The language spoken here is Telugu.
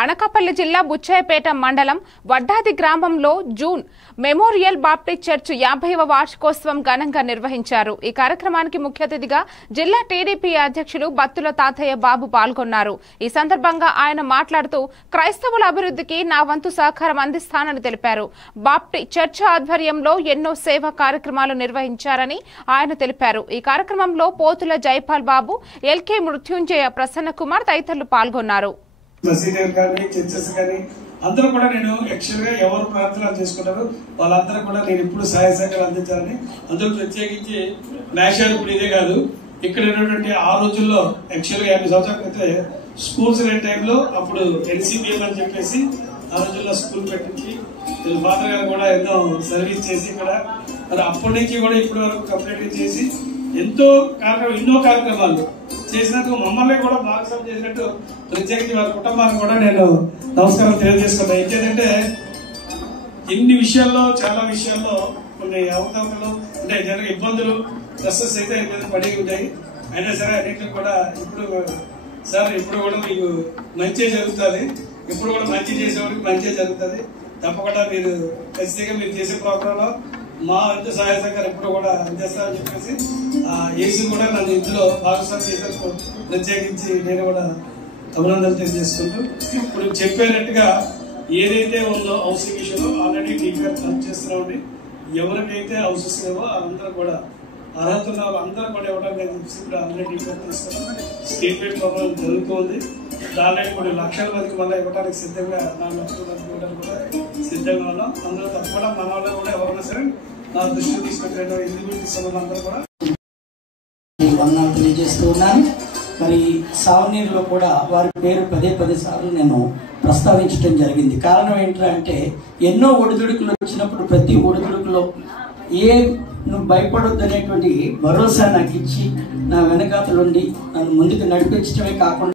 అనకాపల్లి జిల్లా బుచ్చాయిపేట మండలం వడ్డాది గ్రామంలో జూన్ మెమోరియల్ బాప్టిస్ట్ చర్చ్ 50వ వార్షికోత్సవం ఘనంగా నిర్వహించారు. ఈ కార్యక్రమానికి ముఖ్య అతిథిగా జిల్లా టీడీపీ అధ్యక్షులు బత్తుల తాతయ్య బాబు పాల్గొన్నారు. ఈ సందర్భంగా ఆయన మాట్లాడుతూ క్రైస్తవుల అభివృద్ధికి నా వంతు సహకారం అందిస్తానని తెలిపారు. బాప్టిస్ట్ చర్చ్ ఆధ్వర్యంలో ఎన్నో సేవా కార్యక్రమాలు నిర్వహించారని ఆయన తెలిపారు. ఈ కార్యక్రమంలో పోతుల జైపాల్ బాబు, ఎల్కే మృత్యుంజయ, ప్రసన్న కుమార్ తదితరులు పాల్గొన్నారు. మసీదులు కానీ చర్చెస్ కానీ అందరూ కూడా నేను యాక్చువల్ గా ఎవరు ప్రార్థన చేసుకుంటారో వాళ్ళందరూ కూడా నేను ఇప్పుడు సహాయ సహకారాలు అందించాలని, అందులో ప్రత్యేకించి నేషనల్ ఇప్పుడు ఇదే కాదు, ఇక్కడ ఉన్నటువంటి ఆ రోజుల్లో యాక్చువల్ గా 50 సంవత్సరాల క్రితం స్కూల్స్ లేని టైంలో అప్పుడు ఎన్సీబీఎం అని చెప్పేసి ఆ రోజుల్లో స్కూల్ పెట్టించి ఫాదర్ గారు కూడా ఎన్నో సర్వీస్ చేసి ఇక్కడ మరి అప్పటి నుంచి కూడా ఇప్పటి వరకు కంప్లీట్ చేసి ఎన్నో కార్యక్రమాలు చేసినట్టు మమ్మల్ని కూడా భాగస్వామ్యం చేసినట్టు ప్రత్యేకించి వారి కుటుంబానికి కూడా నేను నమస్కారం తెలియజేసుకున్నాను. ఏంటంటే ఇన్ని విషయాల్లో చాలా విషయాల్లో కొన్ని అవతవకలు అంటే జనరల్ ఇబ్బందులు ప్రెసెస్ అయితే పడి ఉంటాయి. అయినా సరే అన్నింటినీ కూడా ఇప్పుడు కూడా మీకు మంచి జరుగుతుంది, ఇప్పుడు కూడా మంచి చేసేవాడికి మంచి జరుగుతుంది. తప్పకుండా మీరు ఖచ్చితంగా మీరు చేసే ప్రోగ్రామ్ లో మా వంతు సహాయ సహకారం ఎప్పుడు కూడా అందిస్తామని చెప్పేసి ఏసీ కూడా నన్ను ఇందులో భాగస్వామ్యం చేసేందుకు ప్రత్యేకించి నేను కూడా అభినందనలు తెలియజేసుకుంటూ ఇప్పుడు చెప్పేటట్టుగా ఏదైతే ఉందో హౌసింగ్ విషయంలో ఆల్రెడీ టీపీఆర్ వర్క్ చేస్తున్నామండి. ఎవరికైతే హౌసెస్ లేవో వాళ్ళందరూ కూడా అర్హత ఉన్న వాళ్ళందరూ కూడా ఇవ్వడానికి ఇప్పుడు ఆల్రెడీ టీపీఆర్ తీసుకున్నాం. స్టేట్మెంట్ ప్రోగ్రామ్ జరుగుతుంది. దానిలో కొన్ని లక్షల మందికి మళ్ళీ ఇవ్వడానికి సిద్ధంగా 4 లక్షల మందికి ఇవ్వడానికి కూడా సిద్ధంగా ఉన్నాం. అందులో తప్పకుండా మన వాళ్ళు కూడా ఎవరైనా సరే నా దృష్టికి తీసుకొచ్చిన ఎలిజిబిలిటీస్ వాళ్ళందరూ కూడా వందనాలు తెలియజేస్తూ ఉన్నాను. మరి సావనీరులో కూడా వారి పేరు పదే సార్లు నేను ప్రస్తావించడం జరిగింది. కారణం ఏంటంటే ఎన్నో ఒడిదుడుకులు వచ్చినప్పుడు ప్రతి ఒడిదుడుకులో నువ్వు భయపడొద్దు అనేటువంటి భరోసా నాకు ఇచ్చి నా వెనకాతలుండి నన్ను ముందుకు నడిపించడమే కాకుండా